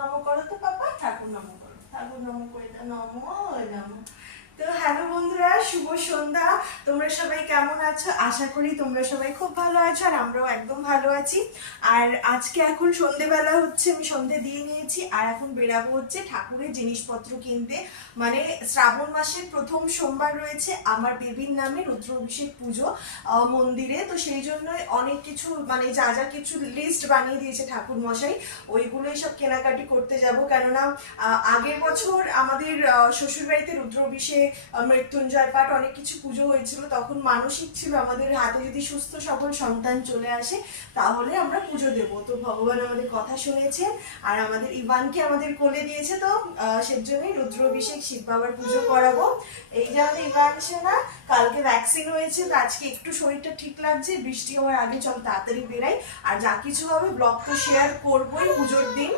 নমো করো তো পাপা, ঠাকুর নমো করো, ঠাকুর নমো করে দাও, নমো নমো। তো হ্যালো বন্ধুরা, শুভ সন্ধ্যা। তোমরা সবাই কেমন আছো? আশা করি তোমরা সবাই খুব ভালো আছো, আর আমরাও একদম ভালো আছি। আর আজকে এখন সন্ধেবেলা হচ্ছে, আমি সন্ধে দিয়ে নিয়েছি, আর এখন বেরাবো হচ্ছে ঠাকুরের জিনিসপত্র কিনতে। মানে শ্রাবণ মাসের প্রথম সোমবার রয়েছে আমার বেবির নামে রুদ্রাভিষেক পুজো মন্দিরে। তো সেই জন্য অনেক কিছু, মানে যা যা কিছু লিস্ট বানিয়ে দিয়েছে ঠাকুর মশাই, ওইগুলোই সব কেনাকাটি করতে যাব। কেননা আগের বছর আমাদের শ্বশুর বাড়িতে রুদ্রাভিষেক, মৃত্যুঞ্জয় পাঠ, অনেক কিছু পুজো হয়েছিল। তখন মানসিক ছিল আমাদের হাতে যদি সুস্থ সবল সন্তান চলে আসে তাহলে আমরা পুজো দেব। তো ভগবান আমাদের কথা শুনেছে, আর আমাদের ইভানকে আমাদের কোলে দিয়েছে। তো সেজন্যই রুদ্রাভিষেক শিব বাবার পুজো করাবো। এই যে আমাদের ইভান সেনা, কালকে ভ্যাকসিন হয়েছে, তো আজকে একটু শরীরটা ঠিক লাগছে। বৃষ্টি হওয়ার আগে চল তাড়াতাড়ি বেরাই। আর যা কিছু হবে ব্লগ তো শেয়ার করবোই পুজোর দিন।